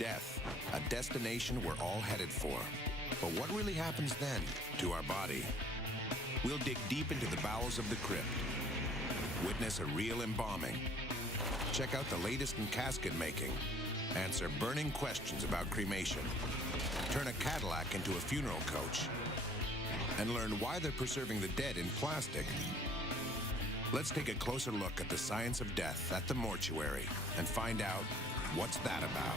death, a destination we're all headed for. But what really happens then to our body? We'll dig deep into the bowels of the crypt, witness a real embalming, check out the latest in casket making, answer burning questions about cremation, turn a Cadillac into a funeral coach, and learn why they're preserving the dead in plastic. Let's take a closer look at the science of death at the mortuary and find out what's that about.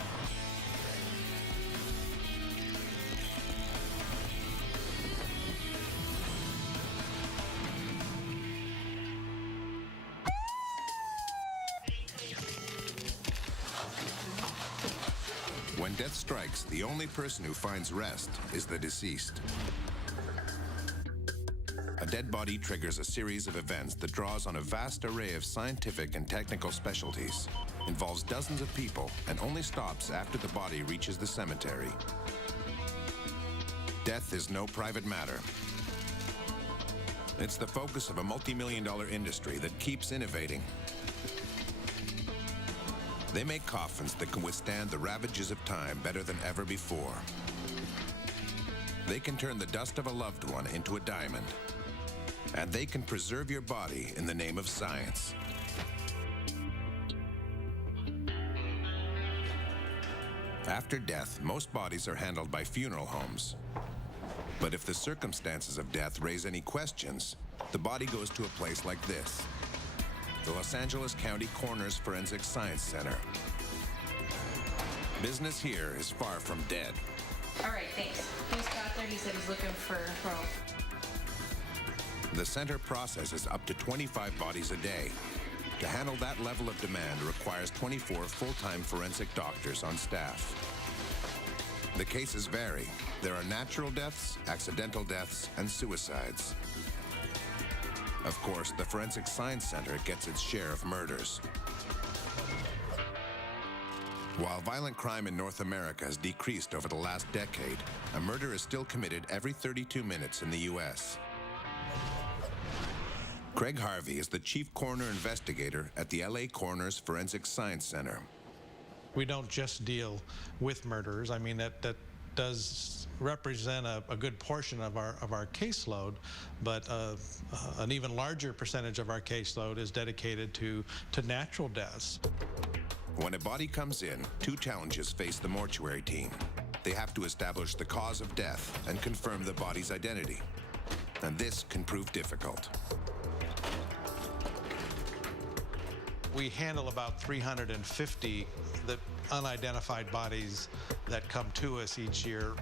When death strikes, the only person who finds rest is the deceased. A dead body triggers a series of events that draws on a vast array of scientific and technical specialties, involves dozens of people, and only stops after the body reaches the cemetery. Death is no private matter. It's the focus of a multi-million-dollar industry that keeps innovating. They make coffins that can withstand the ravages of time better than ever before. They can turn the dust of a loved one into a diamond. And they can preserve your body in the name of science. After death, most bodies are handled by funeral homes. But if the circumstances of death raise any questions, the body goes to a place like this, the Los Angeles County Coroner's Forensic Science Center. Business here is far from dead. All right, thanks. He just got there. He said he's looking for Pearl. The center processes up to 25 bodies a day. To handle that level of demand requires 24 full-time forensic doctors on staff. The cases vary. There are natural deaths, accidental deaths, and suicides. Of course, the Forensic Science Center gets its share of murders. While violent crime in North America has decreased over the last decade, a murder is still committed every 32 minutes in the U.S. Craig Harvey is the chief coroner investigator at the LA Coroner's Forensic Science Center. We don't just deal with murders. I mean, that does represent a good portion of our caseload, but an even larger percentage of our caseload is dedicated to natural deaths. When a body comes in, two challenges face the mortuary team. They have to establish the cause of death and confirm the body's identity. And this can prove difficult. We handle about 350 unidentified bodies that come to us each year.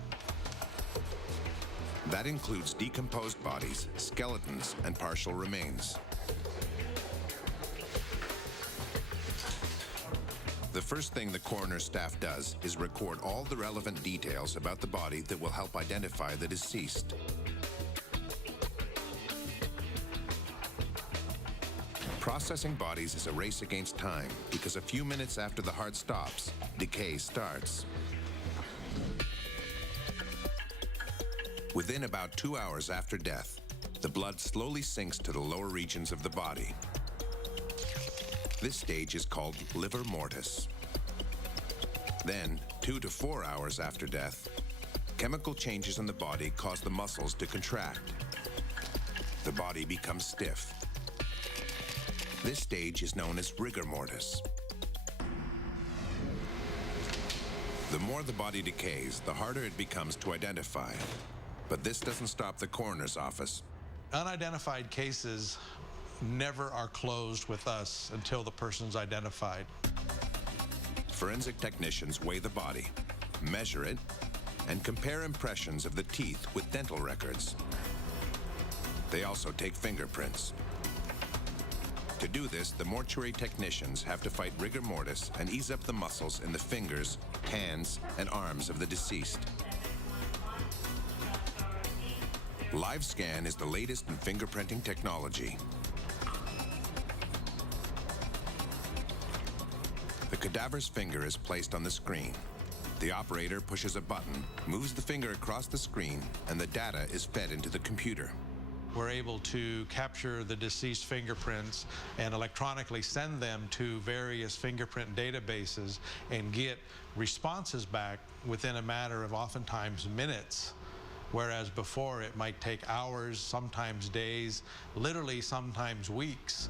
That includes decomposed bodies, skeletons, and partial remains. The first thing the coroner's staff does is record all the relevant details about the body that will help identify the deceased. Processing bodies is a race against time because a few minutes after the heart stops, decay starts. Within about 2 hours after death, the blood slowly sinks to the lower regions of the body. This stage is called livor mortis. Then, 2 to 4 hours after death, chemical changes in the body cause the muscles to contract. The body becomes stiff. This stage is known as rigor mortis. The more the body decays, the harder it becomes to identify. But this doesn't stop the coroner's office. Unidentified cases never are closed with us until the person's identified. Forensic technicians weigh the body, measure it, and compare impressions of the teeth with dental records. They also take fingerprints. To do this, the mortuary technicians have to fight rigor mortis and ease up the muscles in the fingers, hands, and arms of the deceased. LiveScan is the latest in fingerprinting technology. The cadaver's finger is placed on the screen. The operator pushes a button, moves the finger across the screen, and the data is fed into the computer. We're able to capture the deceased fingerprints and electronically send them to various fingerprint databases and get responses back within a matter of oftentimes minutes, whereas before it might take hours, sometimes days, literally sometimes weeks.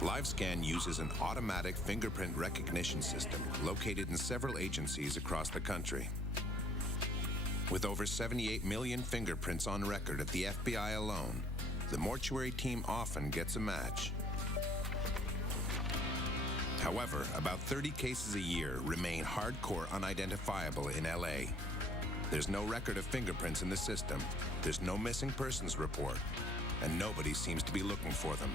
LiveScan uses an automatic fingerprint recognition system located in several agencies across the country. With over 78 million fingerprints on record at the FBI alone, the mortuary team often gets a match. However, about 30 cases a year remain hardcore unidentifiable in LA. There's no record of fingerprints in the system, there's no missing persons report, and nobody seems to be looking for them.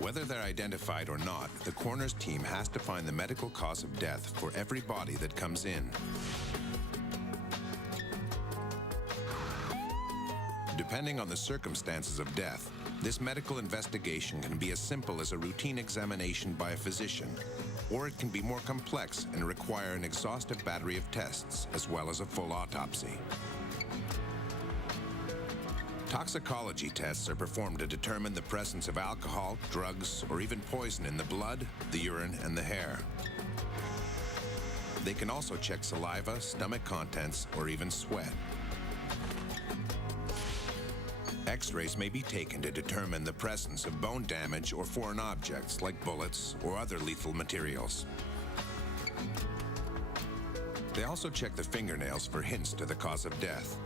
Whether they're identified or not, the coroner's team has to find the medical cause of death for every body that comes in. Depending on the circumstances of death, this medical investigation can be as simple as a routine examination by a physician, or it can be more complex and require an exhaustive battery of tests, as well as a full autopsy. Toxicology tests are performed to determine the presence of alcohol, drugs, or even poison in the blood, the urine, and the hair. They can also check saliva, stomach contents, or even sweat. X-rays may be taken to determine the presence of bone damage or foreign objects like bullets or other lethal materials. They also check the fingernails for hints to the cause of death.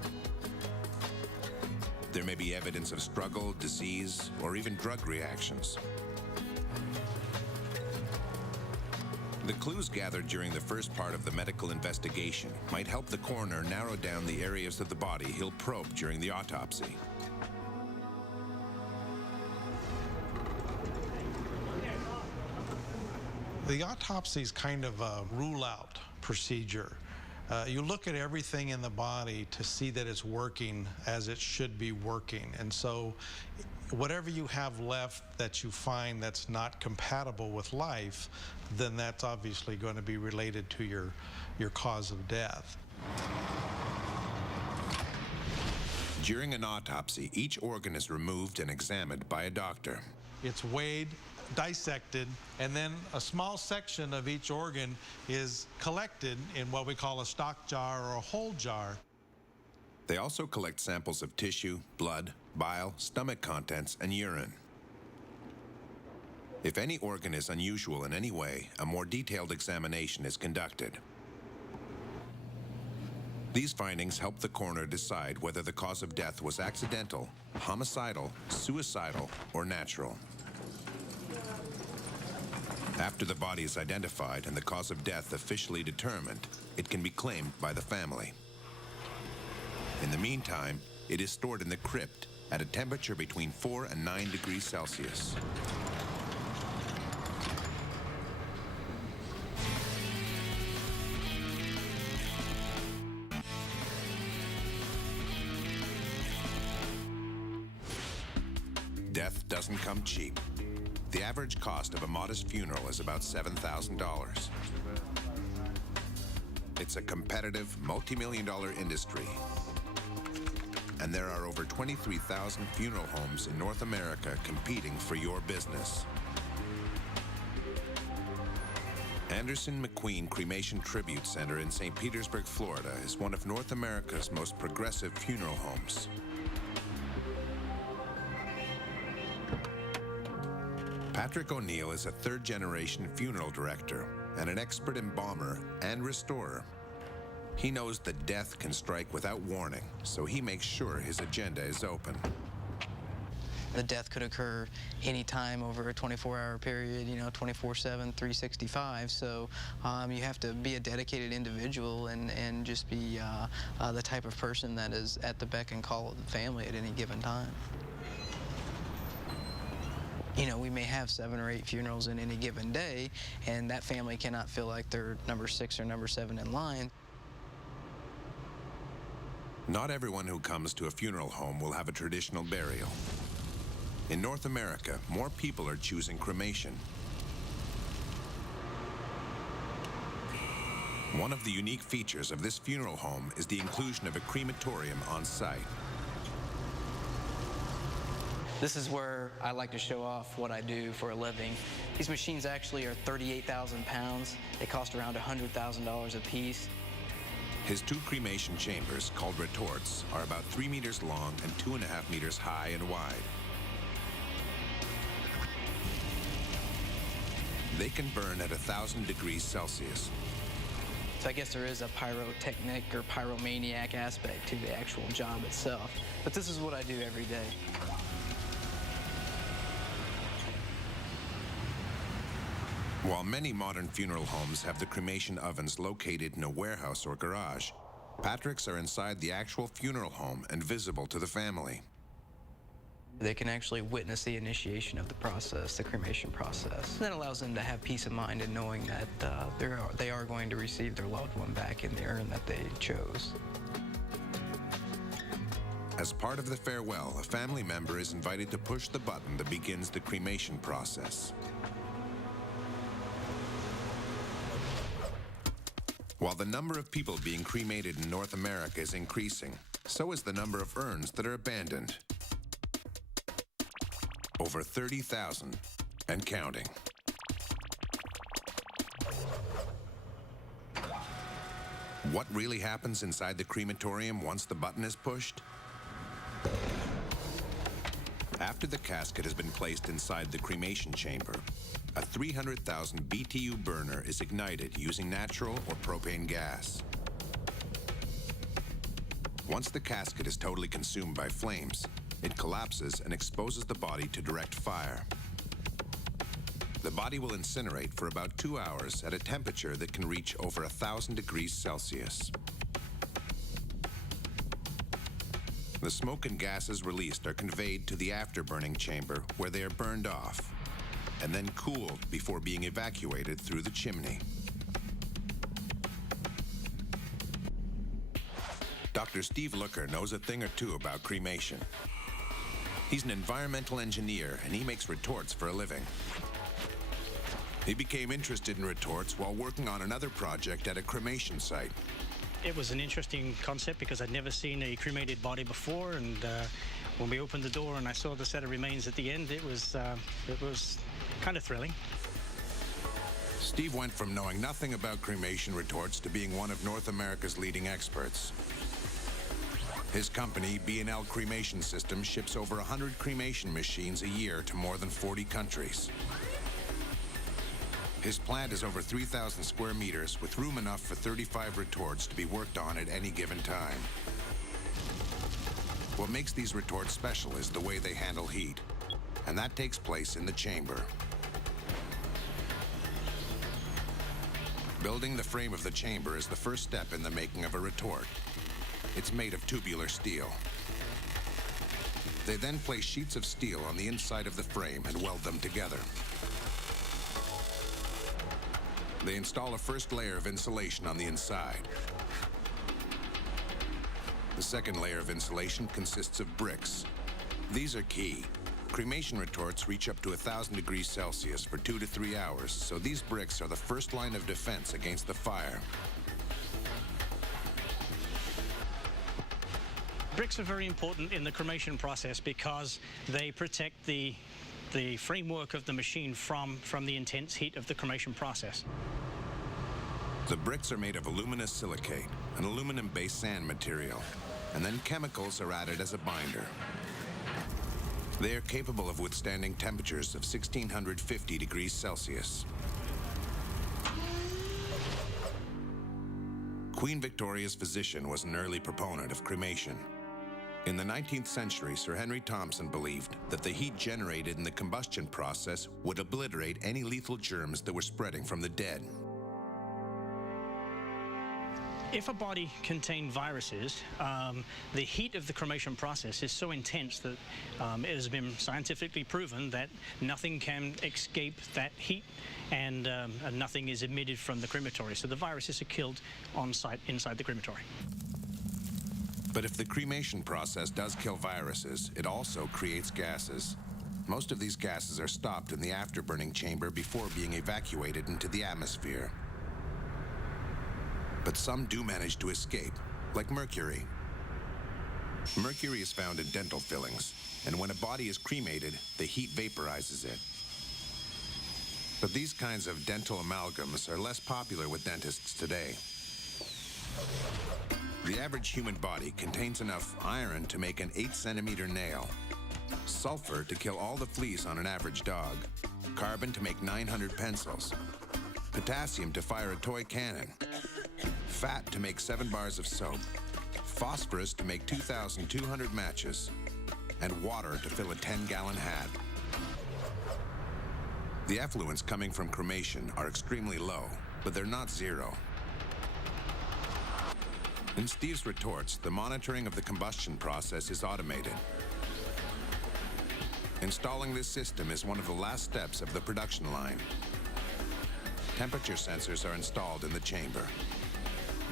There may be evidence of struggle, disease, or even drug reactions. The clues gathered during the first part of the medical investigation might help the coroner narrow down the areas of the body he'll probe during the autopsy. The autopsy is kind of a rule-out procedure. You look at everything in the body to see that it's working as it should be working. And so whatever you have left that you find that's not compatible with life, then that's obviously going to be related to your cause of death. During an autopsy, each organ is removed and examined by a doctor. It's weighed, dissected, and then a small section of each organ is collected in what we call a stock jar or a whole jar. They also collect samples of tissue, blood, bile, stomach contents, and urine. If any organ is unusual in any way, a more detailed examination is conducted. These findings help the coroner decide whether the cause of death was accidental, homicidal, suicidal, or natural. After the body is identified and the cause of death officially determined, it can be claimed by the family. In the meantime, it is stored in the crypt at a temperature between 4 and 9 degrees Celsius. Death doesn't come cheap. The average cost of a modest funeral is about $7,000. It's a competitive, multi-million-dollar industry. And there are over 23,000 funeral homes in North America competing for your business. Anderson McQueen Cremation Tribute Center in St. Petersburg, Florida is one of North America's most progressive funeral homes. Patrick O'Neill is a third-generation funeral director and an expert embalmer and restorer. He knows that death can strike without warning, so he makes sure his agenda is open. The death could occur anytime over a 24-hour period, 24/7, 365. So you have to be a dedicated individual and just be the type of person that is at the beck and call of the family at any given time. We may have 7 or 8 funerals in any given day, and that family cannot feel like they're number 6 or number 7 in line. Not everyone who comes to a funeral home will have a traditional burial. In North America, more people are choosing cremation. One of the unique features of this funeral home is the inclusion of a crematorium on site. This is where I like to show off what I do for a living. These machines actually are 38,000 pounds. They cost around $100,000 a piece. His 2 cremation chambers, called retorts, are about 3 meters long and 2.5 meters high and wide. They can burn at 1,000 degrees Celsius. So I guess there is a pyrotechnic or pyromaniac aspect to the actual job itself. But this is what I do every day. While many modern funeral homes have the cremation ovens located in a warehouse or garage, Patrick's are inside the actual funeral home and visible to the family. They can actually witness the initiation of the process, the cremation process. That allows them to have peace of mind in knowing that they are going to receive their loved one back in the urn that they chose. As part of the farewell, a family member is invited to push the button that begins the cremation process. While the number of people being cremated in North America is increasing, so is the number of urns that are abandoned. Over 30,000 and counting. What really happens inside the crematorium once the button is pushed? After the casket has been placed inside the cremation chamber, a 300,000 BTU burner is ignited using natural or propane gas. Once the casket is totally consumed by flames, it collapses and exposes the body to direct fire. The body will incinerate for about 2 hours at a temperature that can reach over 1,000 degrees Celsius. The smoke and gases released are conveyed to the afterburning chamber where they are burned off and then cooled before being evacuated through the chimney. Dr. Steve Looker knows a thing or two about cremation. He's an environmental engineer and he makes retorts for a living. He became interested in retorts while working on another project at a cremation site. It was an interesting concept because I'd never seen a cremated body before, and when we opened the door and I saw the set of remains at the end, it was kind of thrilling. Steve went from knowing nothing about cremation retorts to being one of North America's leading experts. His company, B&L Cremation Systems, ships over 100 cremation machines a year to more than 40 countries. His plant is over 3,000 square meters with room enough for 35 retorts to be worked on at any given time. What makes these retorts special is the way they handle heat, and that takes place in the chamber. Building the frame of the chamber is the first step in the making of a retort. It's made of tubular steel. They then place sheets of steel on the inside of the frame and weld them together. They install a first layer of insulation on the inside. The second layer of insulation consists of bricks. These are key. Cremation retorts reach up to 1,000 degrees Celsius for 2 to 3 hours, so these bricks are the first line of defense against the fire. Bricks are very important in the cremation process because they protect the framework of the machine from the intense heat of the cremation process. The bricks are made of aluminous silicate, an aluminum-based sand material, and then chemicals are added as a binder. They are capable of withstanding temperatures of 1,650 degrees Celsius. Queen Victoria's physician was an early proponent of cremation. In the 19th century, Sir Henry Thompson believed that the heat generated in the combustion process would obliterate any lethal germs that were spreading from the dead. If a body contained viruses, the heat of the cremation process is so intense that it has been scientifically proven that nothing can escape that heat and nothing is emitted from the crematory. So the viruses are killed on site inside the crematory. But if the cremation process does kill viruses, it also creates gases. Most of these gases are stopped in the afterburning chamber before being evacuated into the atmosphere. But some do manage to escape, like mercury. Mercury is found in dental fillings, and when a body is cremated, the heat vaporizes it. But these kinds of dental amalgams are less popular with dentists today. The average human body contains enough iron to make an 8-centimeter nail, sulfur to kill all the fleas on an average dog, carbon to make 900 pencils, potassium to fire a toy cannon, fat to make 7 bars of soap, phosphorus to make 2,200 matches, and water to fill a 10-gallon hat. The effluents coming from cremation are extremely low, but they're not zero. In Steve's retorts, the monitoring of the combustion process is automated. Installing this system is one of the last steps of the production line. Temperature sensors are installed in the chamber.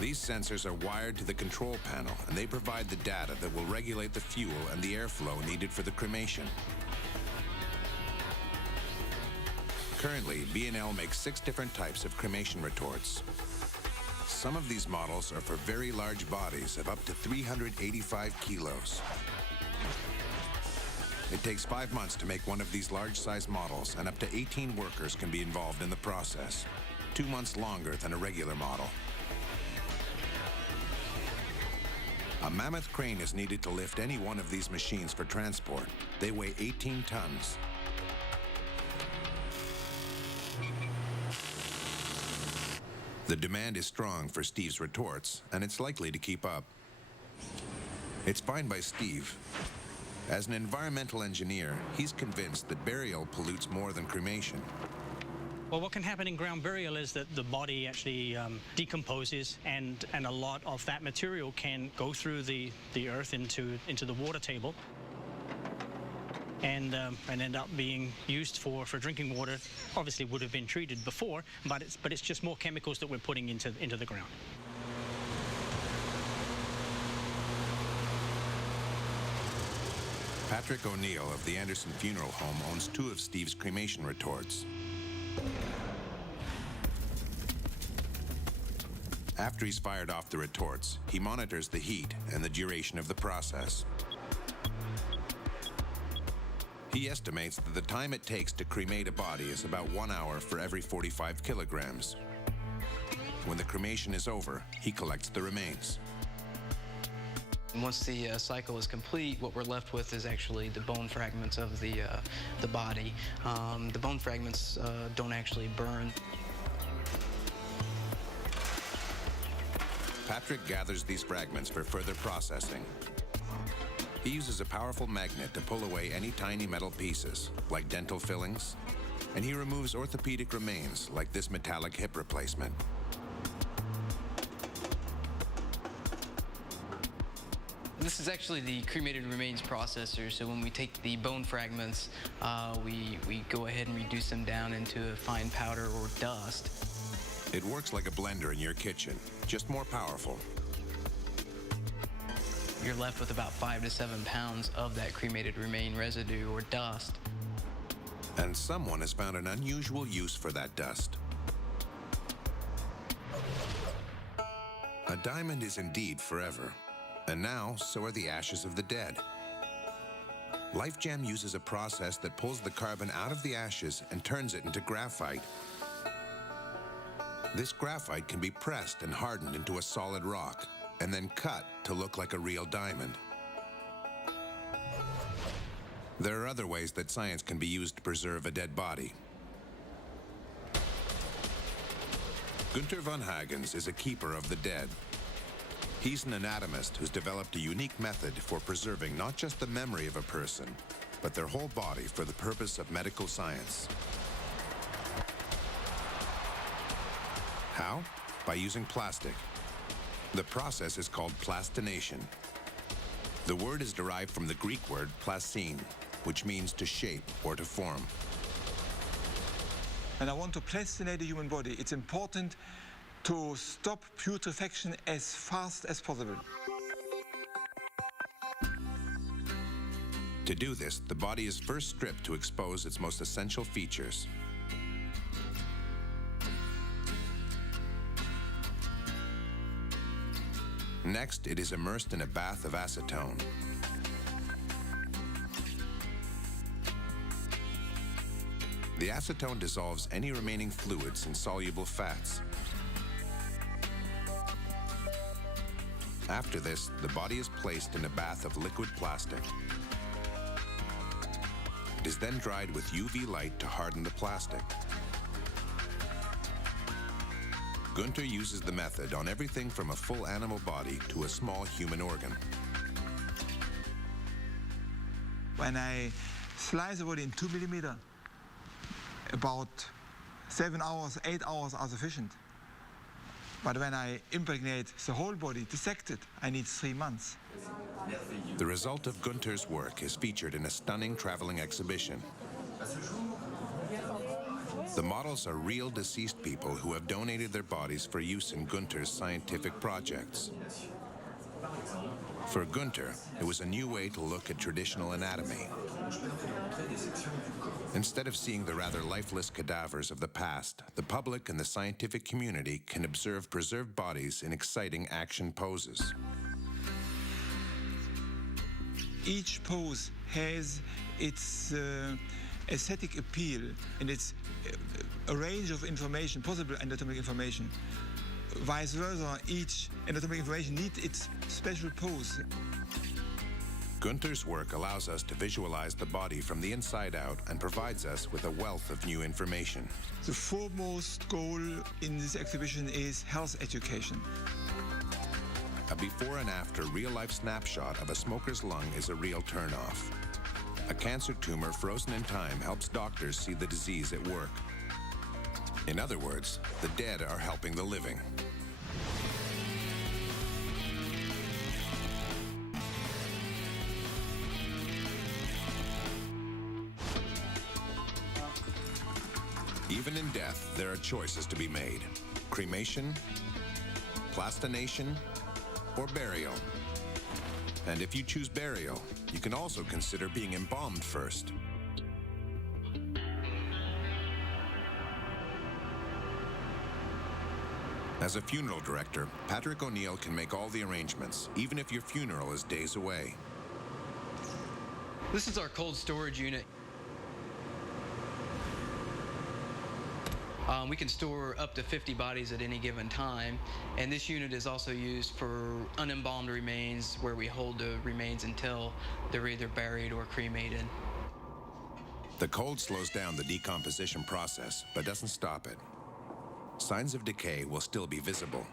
These sensors are wired to the control panel, and they provide the data that will regulate the fuel and the airflow needed for the cremation. Currently, B&L makes 6 different types of cremation retorts. Some of these models are for very large bodies of up to 385 kilos. It takes 5 months to make one of these large-size models, and up to 18 workers can be involved in the process, 2 months longer than a regular model. A mammoth crane is needed to lift any one of these machines for transport. They weigh 18 tons. The demand is strong for Steve's retorts, and it's likely to keep up. It's fine by Steve. As an environmental engineer, he's convinced that burial pollutes more than cremation. Well, what can happen in ground burial is that the body actually decomposes, and a lot of that material can go through the earth into the water table and end up being used for drinking water. Obviously would have been treated before, but it's just more chemicals that we're putting into the ground. Patrick O'Neill of the Anderson Funeral Home owns 2 of Steve's cremation retorts. After he's fired off the retorts, he monitors the heat and the duration of the process. He estimates that the time it takes to cremate a body is about 1 hour for every 45 kilograms. When the cremation is over, he collects the remains. Once the cycle is complete, what we're left with is actually the bone fragments of the body. The bone fragments don't actually burn. Patrick gathers these fragments for further processing. He uses a powerful magnet to pull away any tiny metal pieces, like dental fillings, and he removes orthopedic remains, like this metallic hip replacement. This is actually the cremated remains processor, so when we take the bone fragments, we go ahead and reduce them down into a fine powder or dust. It works like a blender in your kitchen, just more powerful. You're left with about 5 to 7 pounds of that cremated remain residue or dust. And someone has found an unusual use for that dust. A diamond is indeed forever, and now so are the ashes of the dead. LifeGem uses a process that pulls the carbon out of the ashes and turns it into graphite. This graphite can be pressed and hardened into a solid rock, and then cut to look like a real diamond. There are other ways that science can be used to preserve a dead body. Gunther von Hagens is a keeper of the dead. He's an anatomist who's developed a unique method for preserving not just the memory of a person, but their whole body for the purpose of medical science. How? By using plastic. The process is called plastination. The word is derived from the Greek word plastine, which means to shape or to form. And I want to plastinate the human body. It's important to stop putrefaction as fast as possible. To do this, the body is first stripped to expose its most essential features. Next, it is immersed in a bath of acetone. The acetone dissolves any remaining fluids and soluble fats. After this, the body is placed in a bath of liquid plastic. It is then dried with UV light to harden the plastic. Gunther uses the method on everything from a full animal body to a small human organ. When I slice the body in 2 millimeter, about 7 hours, 8 hours are sufficient. But when I impregnate the whole body, dissect it, I need 3 months. The result of Gunther's work is featured in a stunning traveling exhibition. The models are real deceased people who have donated their bodies for use in Gunther's scientific projects. For Gunther, it was a new way to look at traditional anatomy. Instead of seeing the rather lifeless cadavers of the past, the public and the scientific community can observe preserved bodies in exciting action poses. Each pose has its aesthetic appeal and its a range of information, possible anatomic information. Vice versa, each anatomic information needs its special pose. Gunther's work allows us to visualize the body from the inside out and provides us with a wealth of new information. The foremost goal in this exhibition is health education. A before and after real-life snapshot of a smoker's lung is a real turnoff. A cancer tumor frozen in time helps doctors see the disease at work. In other words, the dead are helping the living. Even in death, there are choices to be made. Cremation, plastination, or burial. And if you choose burial, you can also consider being embalmed first. As a funeral director, Patrick O'Neill can make all the arrangements, even if your funeral is days away. This is our cold storage unit. We can store up to 50 bodies at any given time, and this unit is also used for unembalmed remains, where we hold the remains until they're either buried or cremated. The cold slows down the decomposition process, but doesn't stop it. Signs of decay will still be visible.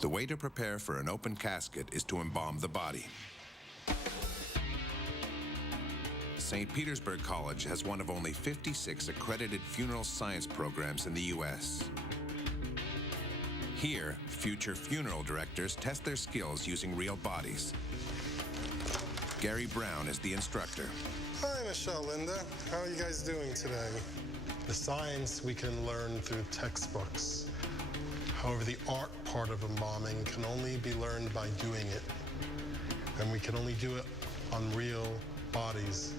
The way to prepare for an open casket is to embalm the body. St. Petersburg College has one of only 56 accredited funeral science programs in the U.S. Here, future funeral directors test their skills using real bodies. Gary Brown is the instructor. Hi, Michelle, Linda. How are you guys doing today? The science we can learn through textbooks. However, the art part of embalming can only be learned by doing it. And we can only do it on real bodies.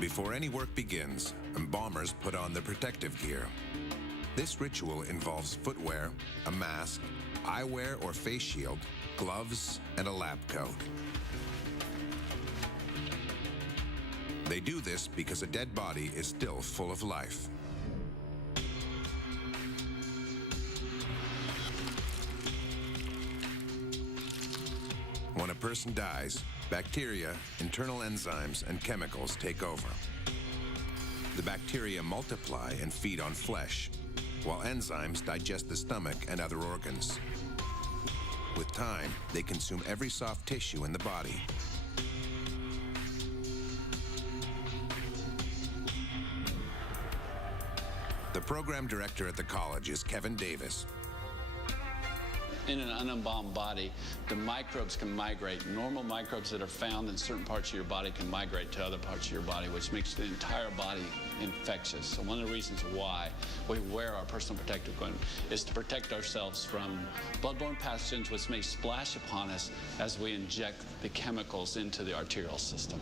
Before any work begins, embalmers put on their protective gear. This ritual involves footwear, a mask, eyewear or face shield, gloves, and a lab coat. They do this because a dead body is still full of life. When a person dies, bacteria, internal enzymes, and chemicals take over. The bacteria multiply and feed on flesh, while enzymes digest the stomach and other organs. With time, they consume every soft tissue in the body. The program director at the college is Kevin Davis. In an unembalmed body, the microbes can migrate. Normal microbes that are found in certain parts of your body can migrate to other parts of your body, which makes the entire body infectious. So one of the reasons why we wear our personal protective equipment is to protect ourselves from bloodborne pathogens which may splash upon us as we inject the chemicals into the arterial system.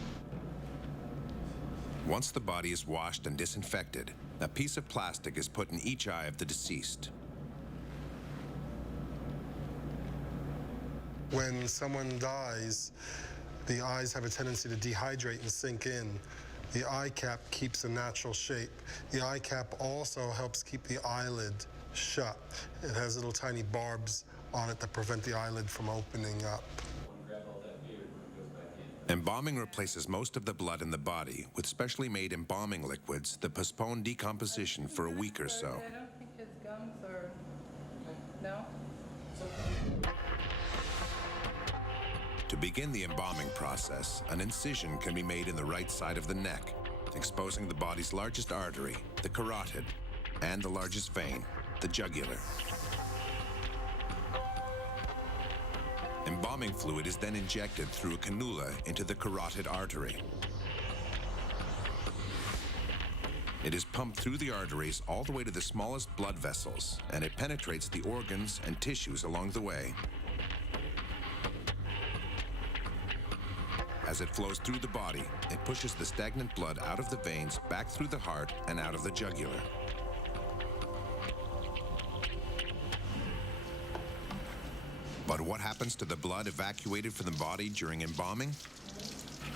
Once the body is washed and disinfected, a piece of plastic is put in each eye of the deceased. When someone dies, the eyes have a tendency to dehydrate and sink in. The eye cap keeps a natural shape. The eye cap also helps keep the eyelid shut. It has little tiny barbs on it that prevent the eyelid from opening up. Embalming replaces most of the blood in the body with specially made embalming liquids that postpone decomposition for a week or so. I don't think his gums are... No? To begin the embalming process, an incision can be made in the right side of the neck, exposing the body's largest artery, the carotid, and the largest vein, the jugular. Embalming fluid is then injected through a cannula into the carotid artery. It is pumped through the arteries all the way to the smallest blood vessels, and it penetrates the organs and tissues along the way. As it flows through the body, it pushes the stagnant blood out of the veins, back through the heart, and out of the jugular. But what happens to the blood evacuated from the body during embalming?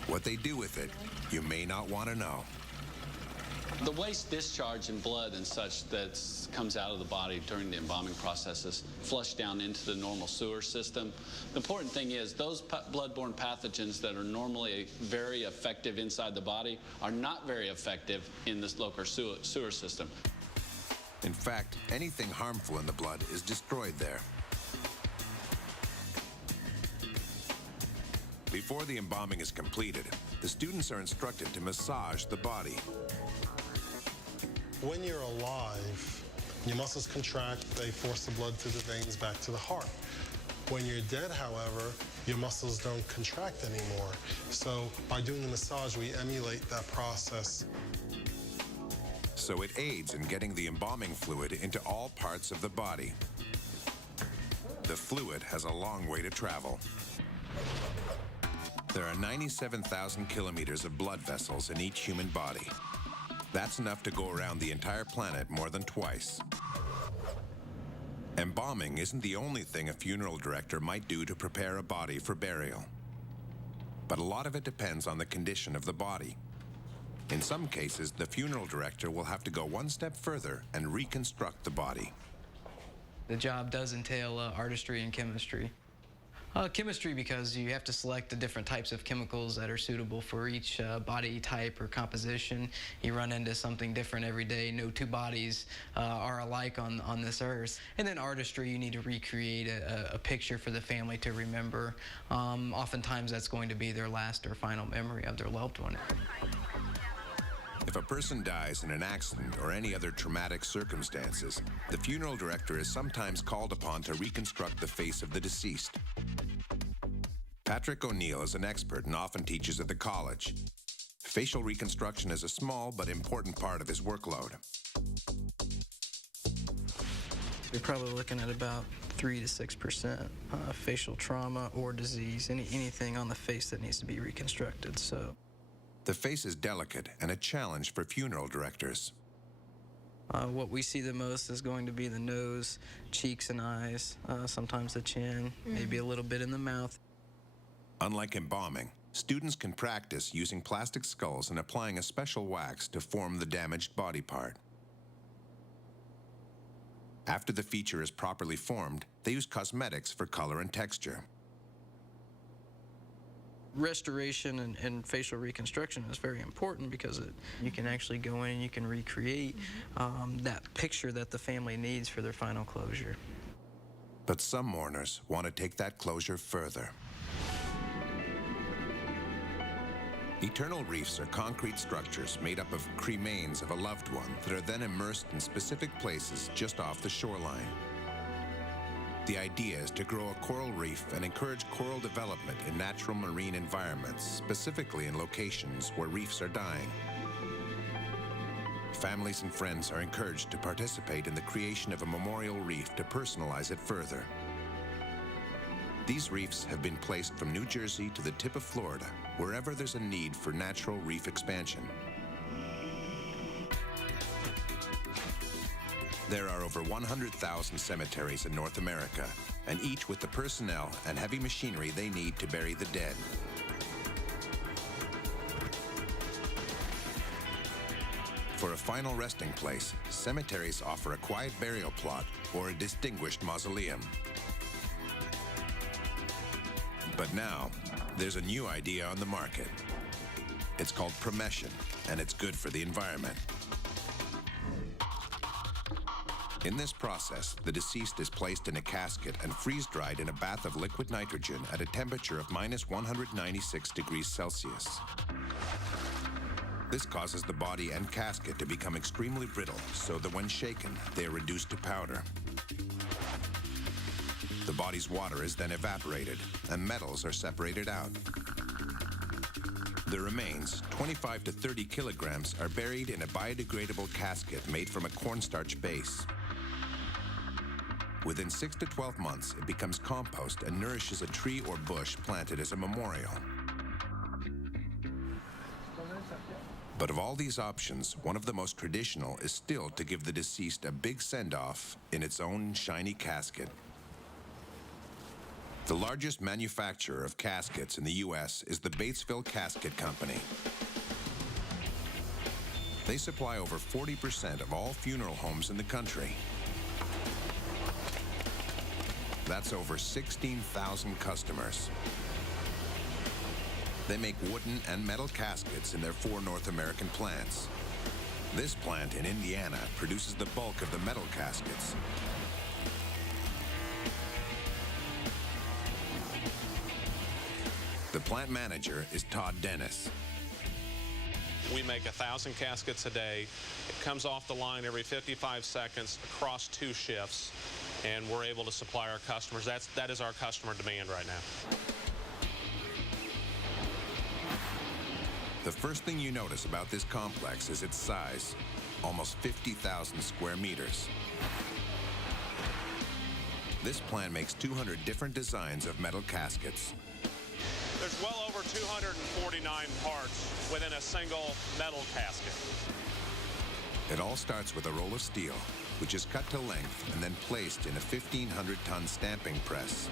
What they do with it, you may not want to know. The waste discharge in blood and such that comes out of the body during the embalming process is flushed down into the normal sewer system. The important thing is those bloodborne pathogens that are normally very effective inside the body are not very effective in this local sewer system. In fact, anything harmful in the blood is destroyed there. Before the embalming is completed, the students are instructed to massage the body. When you're alive, your muscles contract, they force the blood through the veins back to the heart. When you're dead, however, your muscles don't contract anymore. So by doing the massage, we emulate that process. So it aids in getting the embalming fluid into all parts of the body. The fluid has a long way to travel. There are 97,000 kilometers of blood vessels in each human body. That's enough to go around the entire planet more than twice. Embalming isn't the only thing a funeral director might do to prepare a body for burial. But a lot of it depends on the condition of the body. In some cases, the funeral director will have to go one step further and reconstruct the body. The job does entail artistry and chemistry. Chemistry, because you have to select the different types of chemicals that are suitable for each body type or composition. You run into something different every day. No two bodies are alike on this earth. And then artistry, you need to recreate a picture for the family to remember. Oftentimes that's going to be their last or final memory of their loved one. If a person dies in an accident or any other traumatic circumstances, the funeral director is sometimes called upon to reconstruct the face of the deceased. Patrick O'Neill is an expert and often teaches at the college. Facial reconstruction is a small but important part of his workload. You're probably looking at about 3 to 6% facial trauma or disease, anything on the face that needs to be reconstructed. So. The face is delicate and a challenge for funeral directors. What we see the most is going to be the nose, cheeks and eyes, sometimes the chin, maybe a little bit in the mouth. Unlike embalming, students can practice using plastic skulls and applying a special wax to form the damaged body part. After the feature is properly formed, they use cosmetics for color and texture. Restoration and facial reconstruction is very important because you can actually go in and you can recreate that picture that the family needs for their final closure. But some mourners want to take that closure further. Eternal reefs are concrete structures made up of cremains of a loved one that are then immersed in specific places just off the shoreline. The idea is to grow a coral reef and encourage coral development in natural marine environments, specifically in locations where reefs are dying. Families and friends are encouraged to participate in the creation of a memorial reef to personalize it further. These reefs have been placed from New Jersey to the tip of Florida, wherever there's a need for natural reef expansion. There are over 100,000 cemeteries in North America, and each with the personnel and heavy machinery they need to bury the dead. For a final resting place, cemeteries offer a quiet burial plot or a distinguished mausoleum. But now, there's a new idea on the market. It's called premession, and it's good for the environment. In this process, the deceased is placed in a casket and freeze-dried in a bath of liquid nitrogen at a temperature of -196 degrees Celsius. This causes the body and casket to become extremely brittle, so that when shaken, they are reduced to powder. The body's water is then evaporated, and metals are separated out. The remains, 25 to 30 kilograms, are buried in a biodegradable casket made from a cornstarch base. Within 6 to 12 months, it becomes compost and nourishes a tree or bush planted as a memorial. But of all these options, one of the most traditional is still to give the deceased a big send-off in its own shiny casket. The largest manufacturer of caskets in the U.S. is the Batesville Casket Company. They supply over 40% of all funeral homes in the country. That's over 16,000 customers. They make wooden and metal caskets in their 4 North American plants. This plant in Indiana produces the bulk of the metal caskets. The plant manager is Todd Dennis. We make 1,000 caskets a day. It comes off the line every 55 seconds across 2 shifts, and we're able to supply our customers. That is our customer demand right now. The first thing you notice about this complex is its size, almost 50,000 square meters. This plant makes 200 different designs of metal caskets. There's well over 249 parts within a single metal casket. It all starts with a roll of steel, which is cut to length and then placed in a 1,500-ton stamping press.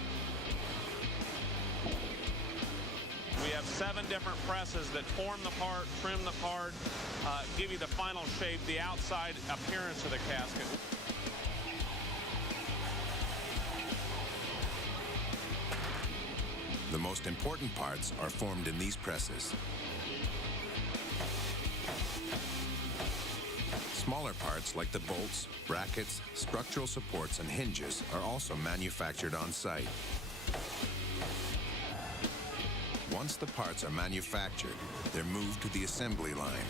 We have 7 different presses that form the part, trim the part, give you the final shape, the outside appearance of the casket. The most important parts are formed in these presses. Smaller parts like the bolts, brackets, structural supports, and hinges are also manufactured on site. Once the parts are manufactured, they're moved to the assembly line.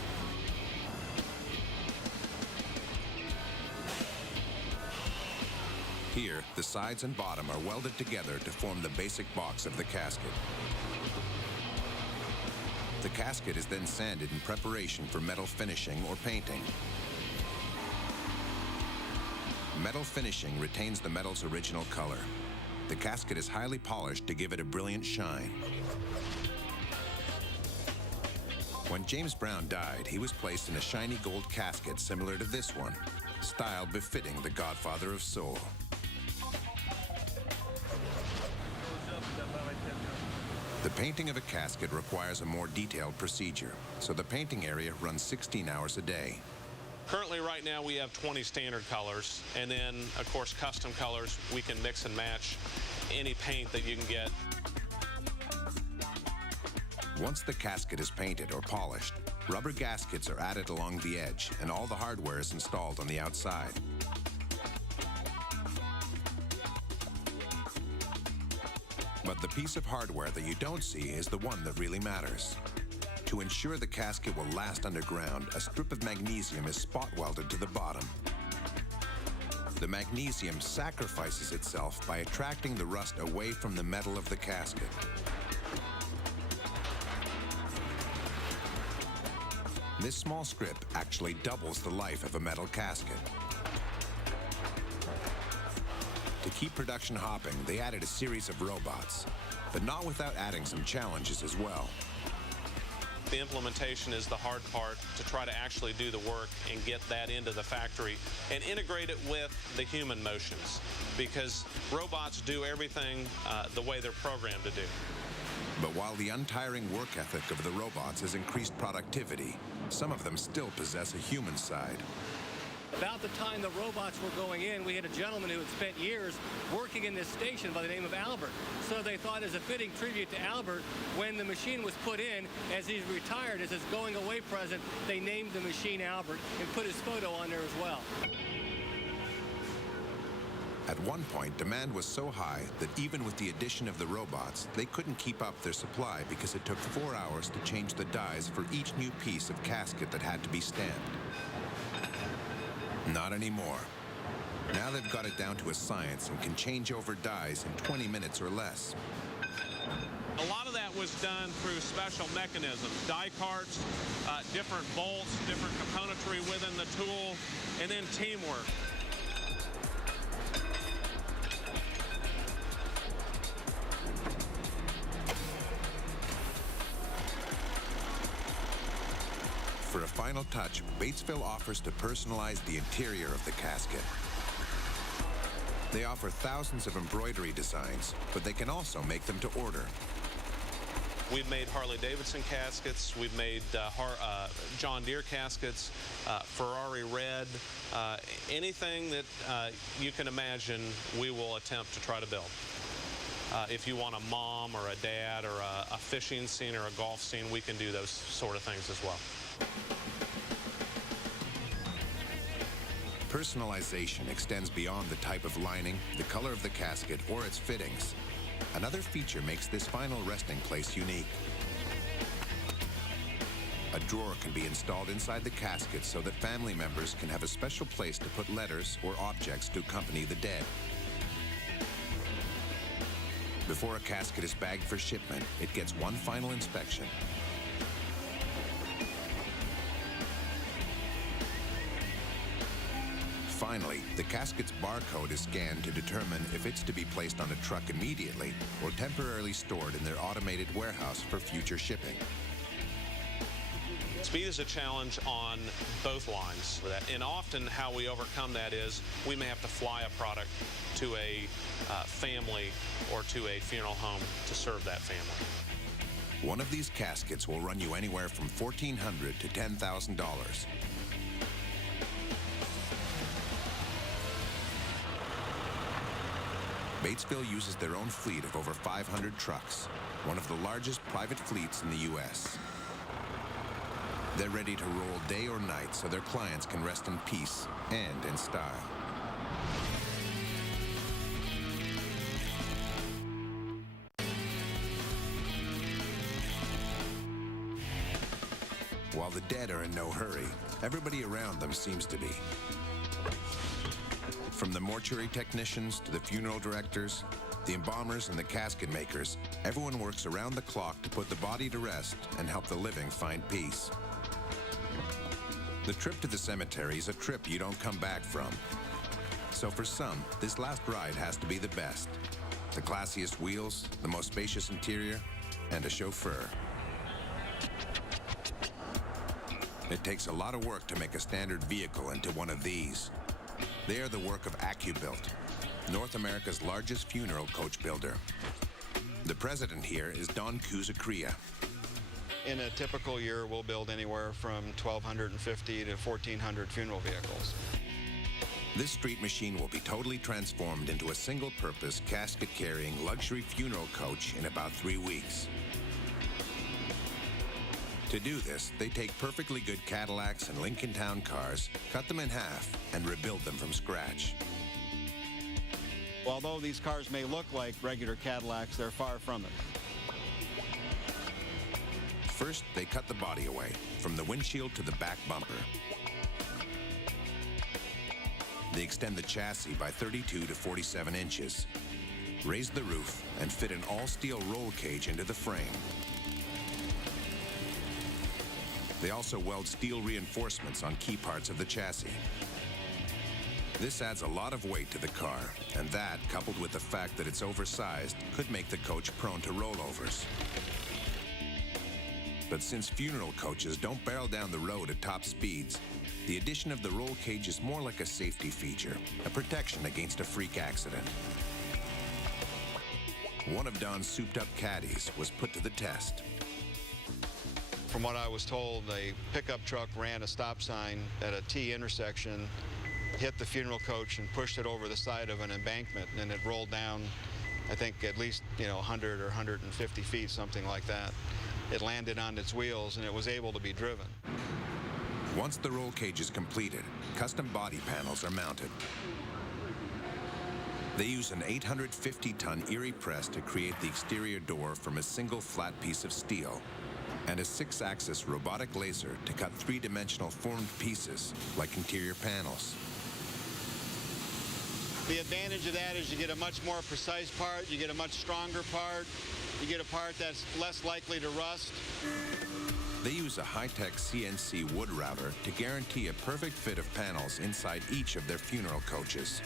Here, the sides and bottom are welded together to form the basic box of the casket. The casket is then sanded in preparation for metal finishing or painting. Metal finishing retains the metal's original color. The casket is highly polished to give it a brilliant shine. When James Brown died, he was placed in a shiny gold casket similar to this one, style befitting the godfather of soul. The painting of a casket requires a more detailed procedure, so the painting area runs 16 hours a day. Currently, right now, we have 20 standard colors, and then, of course, custom colors. We can mix and match any paint that you can get. Once the casket is painted or polished, rubber gaskets are added along the edge, and all the hardware is installed on the outside. But the piece of hardware that you don't see is the one that really matters. To ensure the casket will last underground, a strip of magnesium is spot welded to the bottom. The magnesium sacrifices itself by attracting the rust away from the metal of the casket. This small strip actually doubles the life of a metal casket. To keep production hopping, they added a series of robots, but not without adding some challenges as well. The implementation is the hard part, to try to actually do the work and get that into the factory and integrate it with the human motions, because robots do everything the way they're programmed to do. But while the untiring work ethic of the robots has increased productivity, some of them still possess a human side. About the time the robots were going in, we had a gentleman who had spent years working in this station by the name of Albert. So they thought, as a fitting tribute to Albert, when the machine was put in, as he's retired, as his going away present, they named the machine Albert and put his photo on there as well. At one point, demand was so high that even with the addition of the robots, they couldn't keep up their supply because it took 4 hours to change the dies for each new piece of casket that had to be stamped. Not anymore. Now they've got it down to a science and can change over dies in 20 minutes or less. A lot of that was done through special mechanisms, die carts, different bolts, different componentry within the tool, and then teamwork. For a final touch, Batesville offers to personalize the interior of the casket. They offer thousands of embroidery designs, but they can also make them to order. We've made Harley-Davidson caskets, we've made John Deere caskets, Ferrari red, anything that you can imagine we will attempt to try to build. If you want a mom or a dad or a fishing scene or a golf scene, we can do those sort of things as well. Personalization extends beyond the type of lining, the color of the casket, or its fittings. Another feature makes this final resting place unique. A drawer can be installed inside the casket so that family members can have a special place to put letters or objects to accompany the dead. Before a casket is bagged for shipment, it gets one final inspection. Finally, the casket's barcode is scanned to determine if it's to be placed on a truck immediately or temporarily stored in their automated warehouse for future shipping. Speed is a challenge on both lines. And often how we overcome that is we may have to fly a product to a family or to a funeral home to serve that family. One of these caskets will run you anywhere from $1,400 to $10,000. Batesville uses their own fleet of over 500 trucks, one of the largest private fleets in the U.S. They're ready to roll day or night so their clients can rest in peace and in style. While the dead are in no hurry, everybody around them seems to be. From the mortuary technicians to the funeral directors, the embalmers and the casket makers, everyone works around the clock to put the body to rest and help the living find peace. The trip to the cemetery is a trip you don't come back from. So for some, this last ride has to be the best. The classiest wheels, the most spacious interior, and a chauffeur. It takes a lot of work to make a standard vehicle into one of these. They are the work of AccuBuilt, North America's largest funeral coach builder. The president here is Don Kuzakria. In a typical year, we'll build anywhere from 1,250 to 1,400 funeral vehicles. This street machine will be totally transformed into a single-purpose, casket-carrying luxury funeral coach in about 3 weeks. To do this, they take perfectly good Cadillacs and Lincoln Town cars, cut them in half, and rebuild them from scratch. Although these cars may look like regular Cadillacs, they're far from it. First, they cut the body away, from the windshield to the back bumper. They extend the chassis by 32 to 47 inches, raise the roof, and fit an all-steel roll cage into the frame. They also weld steel reinforcements on key parts of the chassis. This adds a lot of weight to the car, and that, coupled with the fact that it's oversized, could make the coach prone to rollovers. But since funeral coaches don't barrel down the road at top speeds, the addition of the roll cage is more like a safety feature, a protection against a freak accident. One of Don's souped-up caddies was put to the test. From what I was told, a pickup truck ran a stop sign at a T intersection, hit the funeral coach and pushed it over the side of an embankment, and it rolled down, I think, at least 100 or 150 feet, something like that. It landed on its wheels and it was able to be driven. Once the roll cage is completed, custom body panels are mounted. They use an 850-ton Erie press to create the exterior door from a single flat piece of steel, and a 6-axis robotic laser to cut 3-dimensional formed pieces like interior panels. The advantage of that is you get a much more precise part, you get a much stronger part, you get a part that's less likely to rust. They use a high-tech CNC wood router to guarantee a perfect fit of panels inside each of their funeral coaches.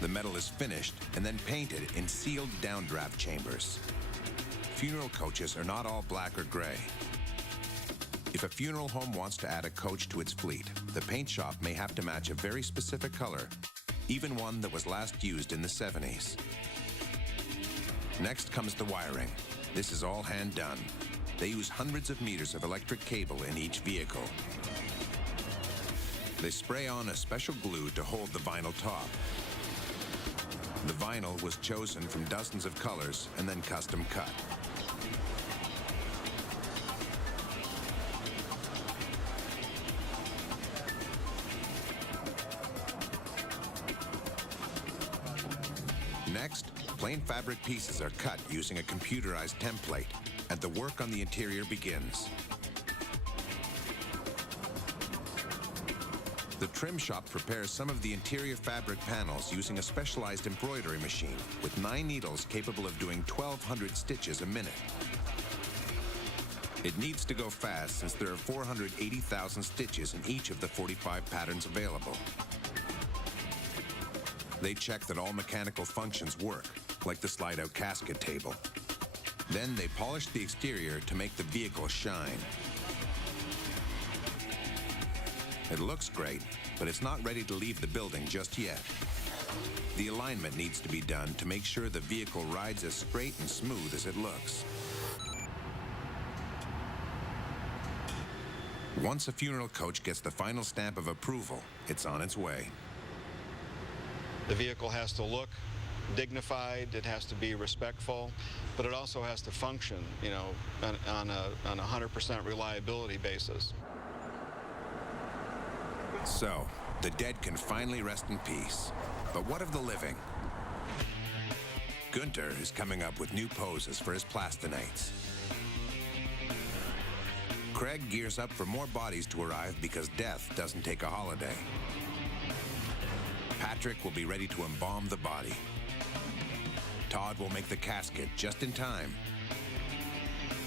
The metal is finished and then painted in sealed downdraft chambers. Funeral coaches are not all black or gray. If a funeral home wants to add a coach to its fleet, the paint shop may have to match a very specific color, even one that was last used in the 70s. Next comes the wiring. This is all hand done. They use hundreds of meters of electric cable in each vehicle. They spray on a special glue to hold the vinyl top. The vinyl was chosen from dozens of colors and then custom cut. Next, plain fabric pieces are cut using a computerized template, and the work on the interior begins. The trim shop prepares some of the interior fabric panels using a specialized embroidery machine with 9 needles capable of doing 1,200 stitches a minute. It needs to go fast since there are 480,000 stitches in each of the 45 patterns available. They check that all mechanical functions work, like the slide-out casket table. Then they polish the exterior to make the vehicle shine. It looks great, but it's not ready to leave the building just yet. The alignment needs to be done to make sure the vehicle rides as straight and smooth as it looks. Once a funeral coach gets the final stamp of approval, it's on its way. The vehicle has to look dignified, it has to be respectful, but it also has to function, on a 100% reliability basis. So, the dead can finally rest in peace. But what of the living? Gunter is coming up with new poses for his plastinates. Craig gears up for more bodies to arrive because death doesn't take a holiday. Patrick will be ready to embalm the body. Todd will make the casket just in time.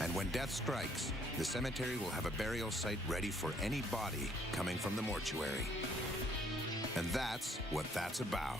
And when death strikes, the cemetery will have a burial site ready for any body coming from the mortuary. And that's what that's about.